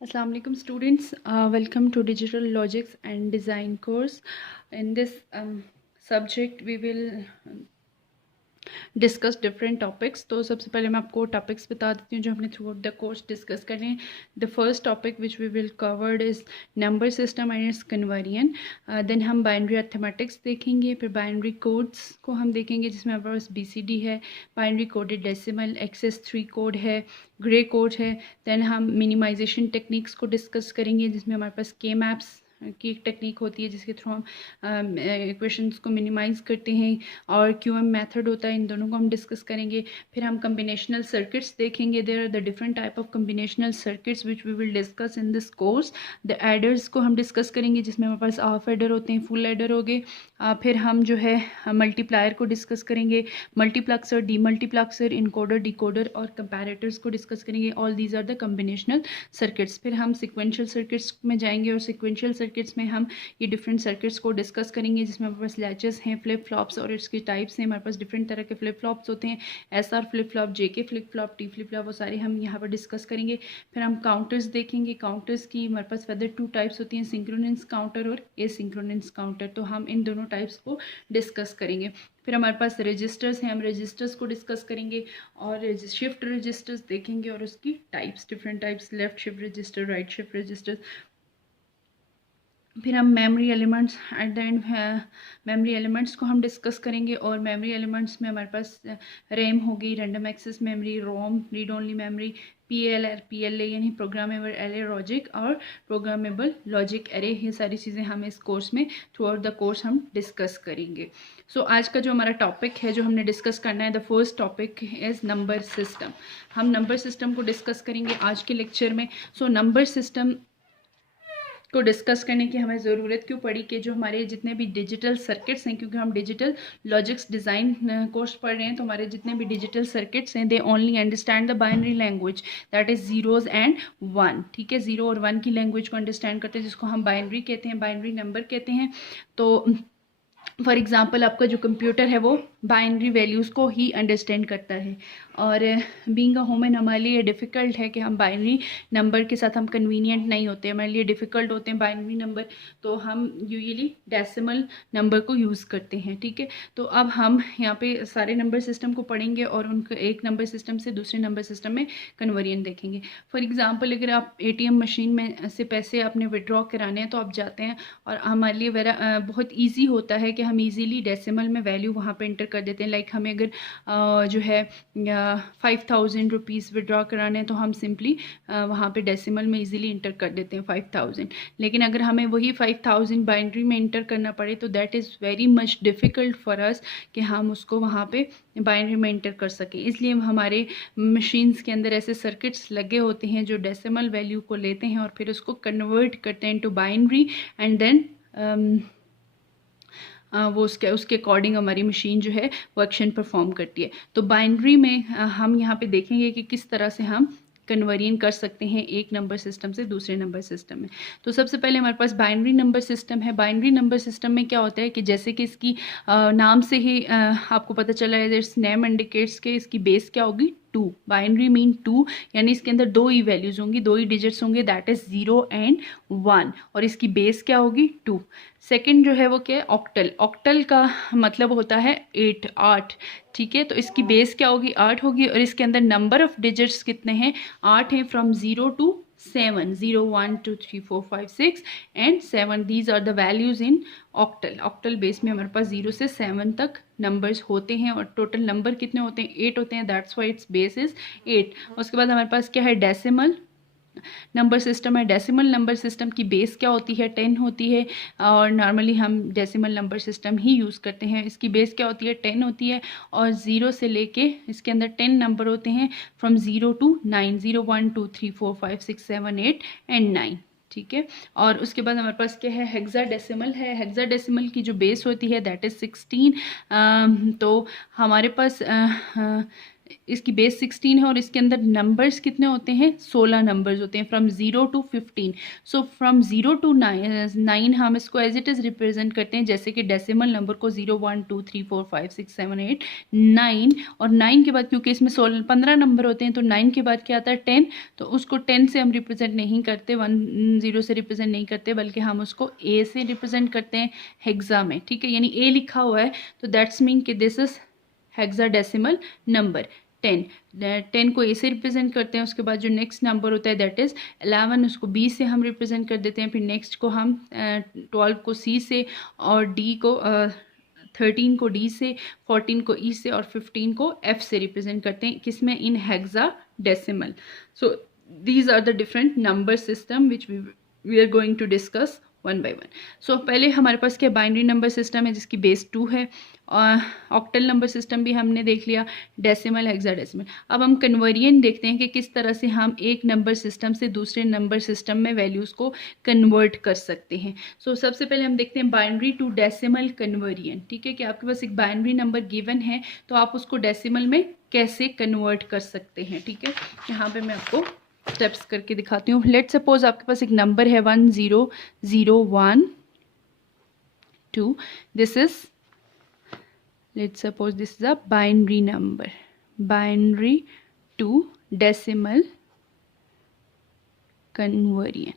Assalamu alaikum students, welcome to Digital Logics and Design course. In this subject we will discuss different topics. तो सबसे पहले मैं आपको topics बता देती हूँ जो हमने throughout the course discuss करने हैं। The first topic which we will covered is number system and its conversion. Then हम बाइनरी अर्थमेटिक्स देखेंगे, फिर बाइनरी कोड्स को हम देखेंगे जिसमें हमारे पास BCD है, binary coded decimal, XS3 code है, ग्रे कोड है। देन हम मिनिमाइजेशन टेक्निक्स को डिस्कस करेंगे जिसमें हमारे पास के मैप्स की एक टेक्निक होती है जिसके थ्रू हम इक्वेशंस को मिनिमाइज़ करते हैं, और QM मेथड होता है। इन दोनों को हम डिस्कस करेंगे। फिर हम कम्बिनेशनल सर्किट्स देखेंगे। There are the different type of combinational circuits which we will discuss in this course. The adders को हम डिस्कस करेंगे जिसमें हमारे पास हाफ एडर होते हैं, फुल एडर हो गए। फिर हम जो है मल्टीप्लायर को डिस्कस करेंगे, मल्टीप्लेक्सर, डीमल्टीप्लेक्सर, इनकोडर, डिकोडर और कंपैरेटर्स को डिस्कस करेंगे। All these are the combinational circuits. फिर हम सिक्वेंशियल सर्किट्स में जाएंगे और सिक्वेंशियल सर्किट्स में हम ये डिफरेंट सर्किट्स को डिस्कस करेंगे जिसमें हमारे पास लैचेस हैं, फ्लिप फ्लॉप्स और इसके टाइप्स हैं। हमारे पास डिफरेंट तरह के फ्लिप फ्लॉप्स होते हैं, SR flip flop, JK flip flop, T flip flop, वो सारे हम यहाँ पर डिस्कस करेंगे। फिर हम काउंटर्स देखेंगे। काउंटर्स की हमारे पास वेदर 2 टाइप्स होती हैं, सिंक्रोनस काउंटर और एसिंक्रोनस काउंटर। तो हम इन दोनों टाइप्स को डिस्कस करेंगे। फिर हमारे पास रजिस्टर्स हैं, हम रजिस्टर्स को डिस्कस करेंगे और शिफ्ट रजिस्टर्स देखेंगे और उसकी types, different types, left shift register, right shift register. फिर हम memory elements at the end memory elements को हम डिस्कस करेंगे। और मेमोरी एलिमेंट्स में हमारे पास रैम होगी, रैंडम एक्सेस मेमोरी, रोम, रीड ओनली मेमोरी, PLA यानी प्रोग्रामेबल एरे लॉजिक और प्रोग्रामेबल लॉजिक एरे। ये सारी चीज़ें हम इस कोर्स में थ्रू आउट द कोर्स हम डिस्कस करेंगे। सो आज का जो हमारा टॉपिक है जो हमने डिस्कस करना है, the first topic is number system. हम नंबर सिस्टम को डिस्कस करेंगे आज के लेक्चर में। सो नंबर सिस्टम को डिस्कस करने की हमें ज़रूरत क्यों पड़ी कि जो हमारे जितने भी डिजिटल सर्किट्स हैं, क्योंकि हम डिजिटल लॉजिक्स डिज़ाइन कोर्स पढ़ रहे हैं, तो हमारे जितने भी डिजिटल सर्किट्स हैं they only understand the binary language that is zeros and 1। ठीक है, 0 और 1 की लैंग्वेज को अंडरस्टैंड करते हैं जिसको हम बाइनरी कहते हैं, बाइनरी नंबर कहते हैं। तो फॉर एग्ज़ाम्पल आपका जो कंप्यूटर है वो बाइनरी वैल्यूज़ को ही अंडरस्टैंड करता है। और बीइंग अ ह्यूमन हमारे लिए डिफ़िकल्ट है कि हम बाइनरी नंबर के साथ हम कन्वीनियंट नहीं होते, हमारे लिए डिफ़िकल्ट होते हैं बाइनरी नंबर। तो हम यूजुअली डेसिमल नंबर को यूज़ करते हैं। ठीक है, तो अब हम यहाँ पे सारे नंबर सिस्टम को पढ़ेंगे और उनको एक नंबर सिस्टम से दूसरे नंबर सिस्टम में कन्वर्जन देखेंगे। फॉर एग्ज़ाम्पल अगर आप ATM मशीन में से पैसे आपने विड्रॉ कराने हैं तो आप जाते हैं और हमारे लिए बहुत ईजी होता है कि हम इजीली डेसिमल में वैल्यू वहाँ पे इंटर कर देते हैं। लाइक हमें अगर जो है 5000 रुपीज़ विड्रॉ कराने हैं तो हम सिंपली वहाँ पे डेसिमल में इजीली इंटर कर देते हैं 5000। लेकिन अगर हमें वही 5000 बाइनरी में इंटर करना पड़े तो that is very much difficult for us कि हम उसको वहाँ पे बाइनरी में इंटर कर सकें। इसलिए हमारे मशीन्स के अंदर ऐसे सर्किट्स लगे होते हैं जो डेसिमल वैल्यू को लेते हैं और फिर उसको कन्वर्ट करते हैं इनटू बाइनरी एंड देन वो उसके अकॉर्डिंग हमारी मशीन जो है वो एक्शन परफॉर्म करती है। तो बाइनरी में हम यहाँ पे देखेंगे कि किस तरह से हम कन्वर्जन कर सकते हैं एक नंबर सिस्टम से दूसरे नंबर सिस्टम में। तो सबसे पहले हमारे पास बाइनरी नंबर सिस्टम है। बाइनरी नंबर सिस्टम में क्या होता है कि जैसे कि इसकी नाम से ही आपको पता चला है, इट्स नेम इंडिकेट्स के इसकी बेस क्या होगी, 2। बाइनरी मीन 2, यानी इसके अंदर 2 ही वैल्यूज़ होंगी, 2 ही डिजिट्स होंगे, दैट इज़ 0 एंड 1, और इसकी बेस क्या होगी, 2। सेकंड जो है वो क्या है, ऑक्टल। ऑक्टल का मतलब होता है 8। ठीक है, तो इसकी बेस क्या होगी, 8 होगी, और इसके अंदर नंबर ऑफ डिजिट्स कितने हैं, 8 हैं, from 0 to 7, 0 1 2 3 4 5 6 and 7, these are the values in octal. Octal base में हमारे पास 0 से 7 तक नंबर्स होते हैं और टोटल नंबर कितने होते हैं, 8 होते हैं, that's why it's base is 8। उसके बाद हमारे पास क्या है, डेसिमल नंबर सिस्टम है। डेसिमल नंबर सिस्टम की बेस क्या होती है, 10 होती है, और नॉर्मली हम डेसिमल नंबर सिस्टम ही यूज़ करते हैं। इसकी बेस क्या होती है, 10 होती है, और 0 से लेके इसके अंदर 10 नंबर होते हैं, फ्रॉम 0 to 9, 0 1 2 3 4 5 6 7 8 एंड 9। ठीक है, और उसके बाद हमारे पास क्या है, हेक्साडेसिमल है। हेक्साडेसिमल की जो बेस होती है दैट इज़ 16। तो हमारे पास इसकी बेस 16 है और इसके अंदर नंबर्स कितने होते हैं, 16 नंबर्स होते हैं from 0 to 15। So from 0 to 9 हम इसको एज इट इज़ रिप्रेजेंट करते हैं, जैसे कि डेसिमल नंबर को 0 1 2 3 4 5 6 7 8 9, और 9 के बाद क्योंकि इसमें 15 नंबर होते हैं तो 9 के बाद क्या आता है 10, तो उसको 10 से हम रिप्रेजेंट नहीं करते, 10 से रिप्रेजेंट नहीं करते, बल्कि हम उसको ए से रिप्रेजेंट करते हैं हेक्सा में, ठीक है। यानी ए लिखा हुआ है तो दैट्स मीन कि दिस इज हेक्साडेसिमल नंबर 10। 10 को ए से रिप्रेजेंट करते हैं, उसके बाद जो नेक्स्ट नंबर होता है दैट इज़ 11, उसको बी से हम रिप्रेजेंट कर देते हैं, फिर नेक्स्ट को हम 12 को सी से, और डी को 13 को डी से, 14 को ई से, और 15 को एफ से रिप्रेजेंट करते हैं, किसमें, in hexadecimal. So these are the different number system which we are going to discuss one by one. So पहले हमारे पास क्या बाइनरी नंबर सिस्टम है जिसकी बेस 2 है, और ऑक्टल नंबर सिस्टम भी हमने देख लिया, डेसिमल, हेक्साडेसिमल। अब हम कन्वर्जन देखते हैं कि किस तरह से हम एक नंबर सिस्टम से दूसरे नंबर सिस्टम में वैल्यूज़ को कन्वर्ट कर सकते हैं। सो सबसे पहले हम देखते हैं बाइनरी टू डेसिमल कन्वर्जन, ठीक है, कि आपके पास एक बाइनरी नंबर गिवन है तो आप उसको डेसिमल में कैसे कन्वर्ट कर सकते हैं, ठीक है। यहाँ पर मैं आपको स्टेप्स करके दिखाती हूँ। लेट सपोज आपके पास एक नंबर है 1 0 0 1 2, this is, let's suppose this is a binary number, binary to decimal conversion,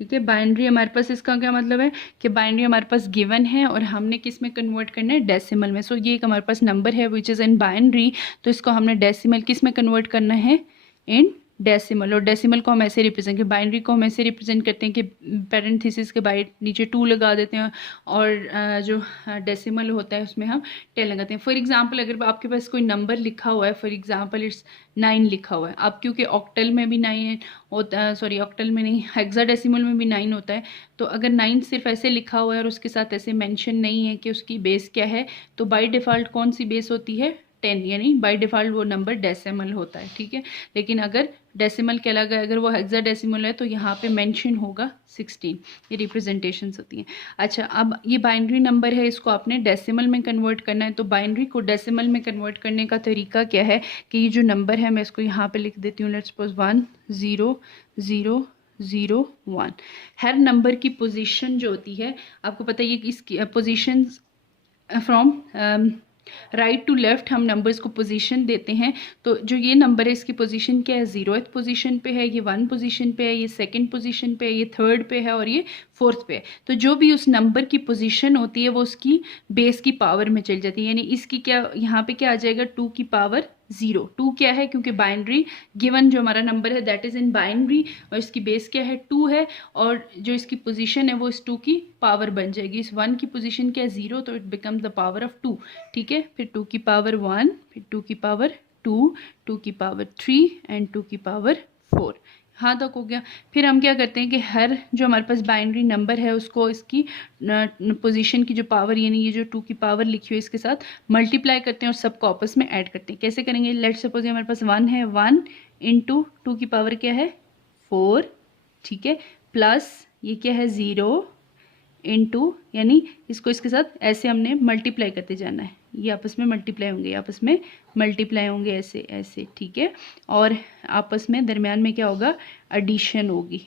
ठीक है। बाइनरी हमारे पास, इसका क्या मतलब है कि बाइनरी हमारे पास गिवन है और हमने किस में कन्वर्ट करना है, डेसिमल में। सो ये एक हमारे पास नंबर है विच इज़ इन बाइनरी, तो इसको हमने डेसिमल किस में कन्वर्ट करना है, इन डेसिमल। और डेसिमल को हम ऐसे रिप्रेजेंट करते हैं, बाइनरी को हम ऐसे रिप्रेजेंट करते हैं कि पैरेंथेसिस के बाहर नीचे 2 लगा देते हैं, और जो डेसिमल होता है उसमें हम 10 लगाते हैं। फॉर एग्जांपल अगर आपके पास कोई नंबर लिखा हुआ है, फॉर एग्जांपल इट्स 9 लिखा हुआ है, अब क्योंकि ऑक्टल में भी 9 होता है, सॉरी ऑक्टल में नहीं, हेक्साडेसिमल में भी 9 होता है, तो अगर 9 सिर्फ ऐसे लिखा हुआ है और उसके साथ ऐसे मेंशन नहीं है कि उसकी बेस क्या है, तो बाय डिफ़ॉल्ट कौन सी बेस होती है, 10, यानी बाय डिफ़ॉल्ट वो नंबर डेसिमल होता है, ठीक है। लेकिन अगर डेसिमल के अलग है, अगर वो हेक्साडेसिमल है तो यहाँ पे मेंशन होगा 16, ये रिप्रेजेंटेशंस होती हैं। अच्छा, अब ये बाइनरी नंबर है, इसको आपने डेसिमल में कन्वर्ट करना है, तो बाइनरी को डेसिमल में कन्वर्ट करने का तरीका क्या है कि ये जो नंबर है मैं इसको यहाँ पे लिख देती हूँ, लेट्स सपोज 1 0 0 0 1। हर नंबर की पोजीशन जो होती है आपको पता है, ये इसकी position from right to left हम नंबर्स को पोजीशन देते हैं। तो जो ये नंबर है इसकी पोजीशन क्या है, 0th पोजीशन पे है, ये 1 पोजीशन पे है, ये 2nd पोजीशन पे है, ये 3rd पे है, और ये 4th पे है। तो जो भी उस नंबर की पोजीशन होती है वो उसकी बेस की पावर में चल जाती है, यानी इसकी क्या, यहाँ पे क्या आ जाएगा, 2 की पावर 0। 2 क्या है, क्योंकि बाइनरी गिवन जो हमारा नंबर है दैट इज़ इन बाइनरी, और इसकी बेस क्या है, 2 है, और जो इसकी पोजीशन है वो इस 2 की पावर बन जाएगी। इस 1 की पोजीशन क्या है, 0, तो it become the power of 2, ठीक है। फिर 2 की पावर 1, फिर 2 की पावर 2, 2 की पावर 3 एंड 2 की पावर 4, हाँ तक हो गया। फिर हम क्या करते हैं कि हर जो हमारे पास बाइनरी नंबर है उसको इसकी पोजीशन की जो पावर, यानी ये जो 2 की पावर लिखी हुई है इसके साथ मल्टीप्लाई करते हैं और सबको आपस में ऐड करते हैं। कैसे करेंगे, लेट्स सपोज हमारे पास 1 है, 1 इंटू 2 की पावर क्या है, 4, ठीक है, प्लस ये क्या है, 0 इंटू, यानी इसको इसके साथ ऐसे हमने मल्टीप्लाई करते जाना है, ये आपस में मल्टीप्लाई होंगे, आपस में मल्टीप्लाई होंगे, ऐसे ऐसे, ठीक है। और आपस में दरमियान में क्या होगा, एडिशन होगी।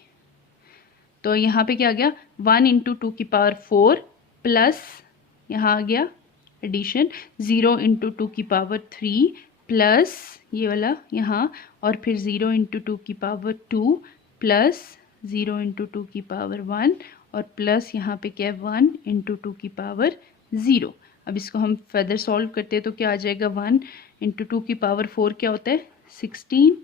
तो यहाँ पे क्या आ गया, 1 इंटू 2 की पावर 4 प्लस यहाँ आ गया एडिशन, 0 इंटू 2 की पावर 3 प्लस ये वाला यहाँ, और फिर 0 इंटू 2 की पावर 2 प्लस 0 इंटू 2 की पावर 1, और प्लस यहाँ पे क्या है, 1 इंटू 2 की पावर 0। अब इसको हम फर्दर सॉल्व करते हैं तो क्या आ जाएगा, 1 इंटू 2 की पावर 4 क्या होता है, 16,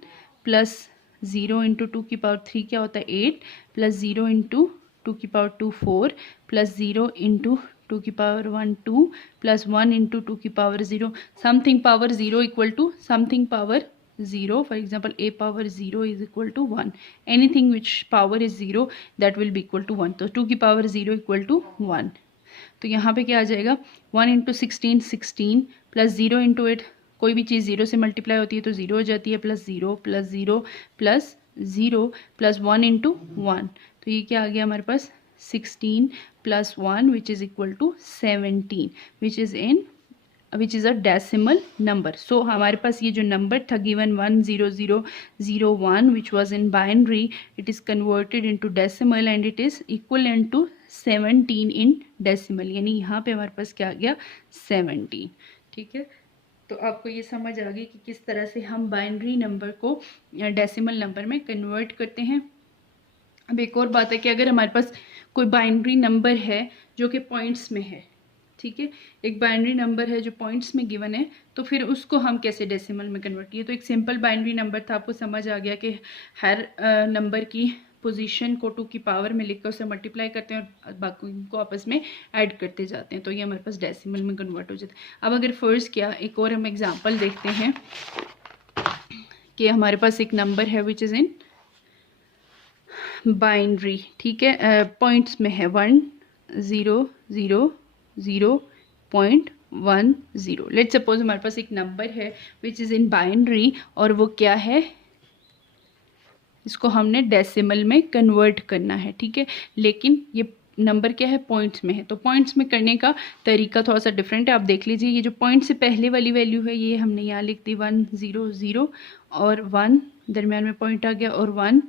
प्लस 0 इंटू 2 की पावर 3 क्या होता है, 8, प्लस 0 इंटू 2 की पावर 2 4, प्लस 0 इंटू 2 की पावर 1 2, प्लस 1 इंटू 2 की power 0, something power 0 equal to something power 0. For example, a power 0 is equal to 1. Anything which power is 0 that will be equal to 1. तो 2 की power 0 equal to 1. तो यहाँ पे क्या आ जाएगा, 1 into 16 16, plus 0 into 8, कोई भी चीज़ 0 से मल्टीप्लाई होती है तो 0 हो जाती है, plus 0 plus 0 plus 0 plus 1 into 1, तो ये क्या आ गया हमारे पास, 16 plus 1 which is equal to 17, which is in which is a decimal number. So हमारे पास ये जो नंबर था given 10001 which was in binary, it is converted into decimal and it is equivalent to 17 in decimal. यानी यहाँ पे हमारे पास क्या आ गया 17. ठीक है, तो आपको ये समझ आ गई कि किस तरह से हम बाइनरी नंबर को डेसिमल नंबर में कन्वर्ट करते हैं. अब एक और बात है कि अगर हमारे पास कोई बाइनरी नंबर है जो कि पॉइंट्स में है, ठीक है, एक बाइनरी नंबर है जो पॉइंट्स में गिवन है, तो फिर उसको हम कैसे डेसिमल में कन्वर्ट किए. तो एक सिंपल बाइनरी नंबर था, आपको समझ आ गया कि हर नंबर की पोजीशन को 2 की पावर में लिखकर उसे मल्टीप्लाई करते हैं और बाकी को आपस में ऐड करते जाते हैं, तो ये हमारे पास डेसिमल में कन्वर्ट हो जाता है. अब अगर फर्स्ट क्या एक और हम एग्जांपल देखते हैं कि हमारे पास एक नंबर है विच इज़ इन बाइनरी, ठीक है, पॉइंट्स में है 100.10. लेट्स सपोज हमारे पास एक नंबर है विच इज़ इन बाइनरी और वो क्या है, इसको हमने डेसिमल में कन्वर्ट करना है. ठीक है, लेकिन ये नंबर क्या है पॉइंट्स में है, तो पॉइंट्स में करने का तरीका थोड़ा सा डिफरेंट है. आप देख लीजिए, ये जो पॉइंट से पहले वाली वैल्यू है ये हमने यहाँ लिख दी 100 और 1 दरमियान में पॉइंट आ गया और 10.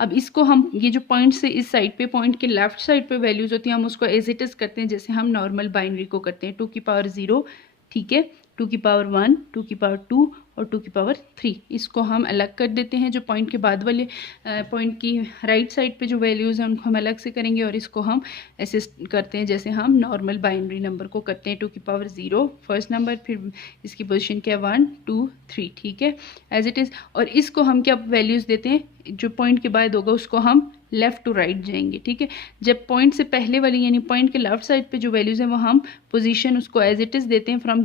अब इसको हम ये जो पॉइंट से इस साइड पे पॉइंट के लेफ्ट साइड पे वैल्यूज होती हैं, हम उसको एज इट इज करते हैं जैसे हम नॉर्मल बाइनरी को करते हैं. 2 की पावर 0, ठीक है, 2 की पावर 1, 2 की पावर 2 और 2 की पावर 3. इसको हम अलग कर देते हैं. जो पॉइंट के बाद वाले पॉइंट की राइट साइड पे जो वैल्यूज़ हैं उनको हम अलग से करेंगे और इसको हम ऐसे करते हैं जैसे हम नॉर्मल बाइनरी नंबर को करते हैं. 2 की पावर 0 फर्स्ट नंबर, फिर इसकी पोजीशन क्या है 1 2 3, ठीक है, एज इट इज़. और इसको हम क्या वैल्यूज़ देते हैं, जो पॉइंट के बाद होगा उसको हम लेफ़्ट टू राइट जाएंगे. ठीक है, जब पॉइंट से पहले वाली यानी पॉइंट के लेफ्ट साइड पे जो वैल्यूज़ हैं वो हम पोजीशन उसको एज इट इज़ देते हैं from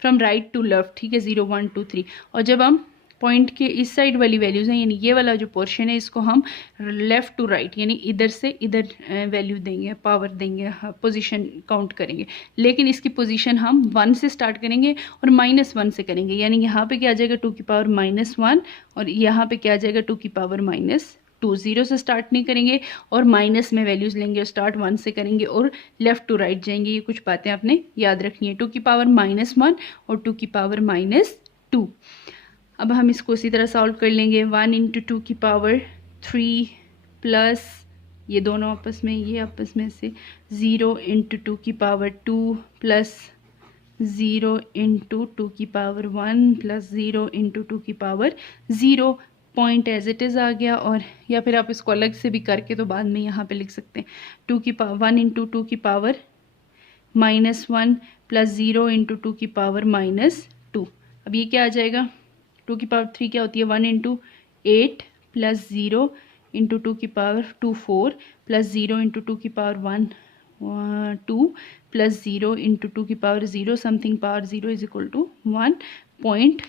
from right to left. ठीक है, 0 1 2 3. और जब हम पॉइंट के इस साइड वाली वैल्यूज़ हैं यानी ये वाला जो पोर्शन है इसको हम लेफ़्ट टू राइट यानी इधर से इधर वैल्यू देंगे, पावर देंगे, पोजीशन काउंट करेंगे. लेकिन इसकी पोजीशन हम 1 से स्टार्ट करेंगे और -1 से करेंगे. यानी यहाँ पे क्या आ जाएगा 2 की पावर -1 और यहाँ पे क्या आ जाएगा 2 की पावर -2. 0 से स्टार्ट नहीं करेंगे और माइनस में वैल्यूज़ लेंगे और स्टार्ट 1 से करेंगे और लेफ़्ट टू राइट जाएंगे. ये कुछ बातें आपने याद रखनी है. 2 की पावर -1 और 2 की पावर -2. अब हम इसको इसी तरह सॉल्व कर लेंगे. 1 × 2 की पावर 3 प्लस ये दोनों आपस में, ये आपस में से 0 × 2 की पावर 2 प्लस 0 × 2 की पावर 1 प्लस 0 × 2 की power 0. Point as it is आ गया. और या फिर आप इसको अलग से भी करके तो बाद में यहाँ पे लिख सकते हैं 2 की पावर 1 × 2 की पावर -1 प्लस 0 × 2 की पावर -2. अब ये क्या आ जाएगा 2 की पावर 3 क्या होती है 1 × 8 प्लस 0 × 2 की पावर 2 4 प्लस 0 × 2 की पावर 1 2 प्लस 0 × 2 की power 0 something power 0 is equal to 1. Point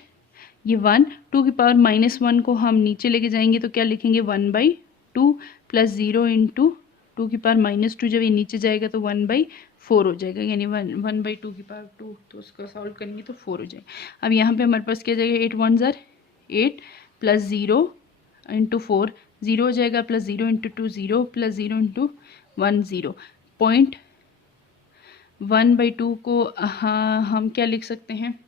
ये 1 2 की पावर -1 को हम नीचे लेके जाएंगे तो क्या लिखेंगे 1/2 प्लस 0 × 2 की पावर -2 जब ये नीचे जाएगा तो 1/4 हो जाएगा. यानी 1/2 की पावर 2, तो उसका सॉल्व करेंगे तो 4 हो जाएगा. अब यहाँ पे हमारे पास क्या जाएगा 8 1 ज़र 8 प्लस 0 × 4 0 हो जाएगा प्लस 0 × 2 0 प्लस 0 × 1 0. पॉइंट 1/2 को हाँ हम क्या लिख सकते हैं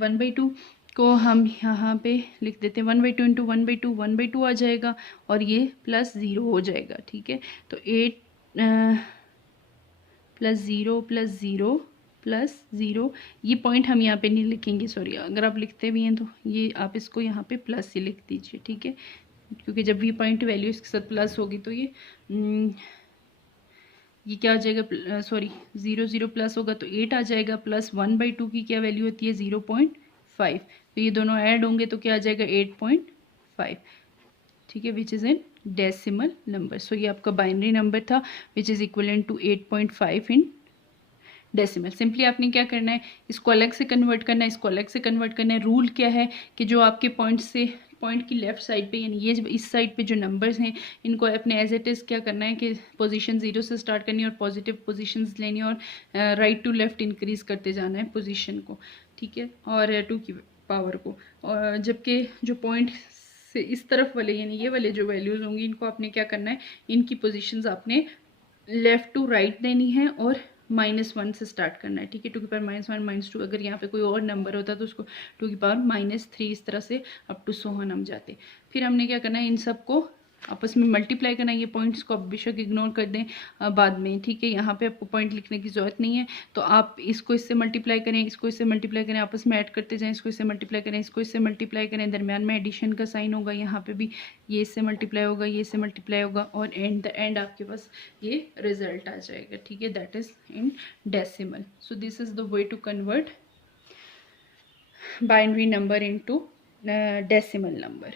1/2 को हम यहाँ पे लिख देते हैं 1/2 × 1/2 1/2 आ जाएगा और ये प्लस 0 हो जाएगा. ठीक है, तो 8 प्लस 0 प्लस 0 प्लस 0. ये पॉइंट हम यहाँ पे नहीं लिखेंगे, सॉरी, अगर आप लिखते भी हैं तो ये आप इसको यहाँ पे प्लस ही लिख दीजिए. ठीक है, क्योंकि जब भी पॉइंट वैल्यू इसके साथ प्लस होगी तो ये क्या आ जाएगा, सॉरी 0 0 प्लस होगा तो 8 आ जाएगा प्लस 1/2 की क्या वैल्यू होती है 0.5. तो ये दोनों ऐड होंगे तो क्या आ जाएगा 8.5. ठीक है, which is in decimal number. So ये आपका बाइनरी नंबर था which is equivalent to 8.5 in decimal. Simply आपने क्या करना है, इसको अलग से कन्वर्ट करना है, इसको अलग से कन्वर्ट करना है. रूल क्या है कि जो आपके पॉइंट की लेफ्ट साइड पे यानी ये इस साइड पे जो नंबर्स हैं इनको अपने एज इट इज़ क्या करना है कि पोजीशन 0 से स्टार्ट करनी है और पॉजिटिव पोजीशंस लेनी है और राइट टू लेफ्ट इंक्रीज करते जाना है पोजीशन को. ठीक है, और 2 की पावर को। और जबकि जो पॉइंट से इस तरफ वाले यानी ये वाले जो वैल्यूज़ होंगी इनको आपने क्या करना है, इनकी पोजीशंस आपने लेफ़्ट टू राइट देनी है और -1 से स्टार्ट करना है, ठीक है। 2 की पावर -1 -2, अगर यहाँ पे कोई और नंबर होता तो उसको 2 की पावर -3 इस तरह से अप टू सो ऑन हम जाते। फिर हमने क्या करना है, इन सबको आपस में मल्टीप्लाई करना है। ये पॉइंट्स को आप बेशक इग्नोर कर दें बाद में, ठीक है। यहाँ पे आपको पॉइंट लिखने की ज़रूरत नहीं है, तो आप इसको इससे मल्टीप्लाई करें, इसको इससे मल्टीप्लाई करें, आपस में ऐड करते जाएं, इसको इससे मल्टीप्लाई करें, इसको इससे मल्टीप्लाई करें, दरमियान में एडिशन का साइन होगा, यहाँ पे भी ये इससे मल्टीप्लाई होगा, ये इससे मल्टीप्लाई होगा, और एंड द एंड आपके पास ये रिजल्ट आ जाएगा, ठीक है। That is in decimal. So this is the way to convert binary number into decimal number.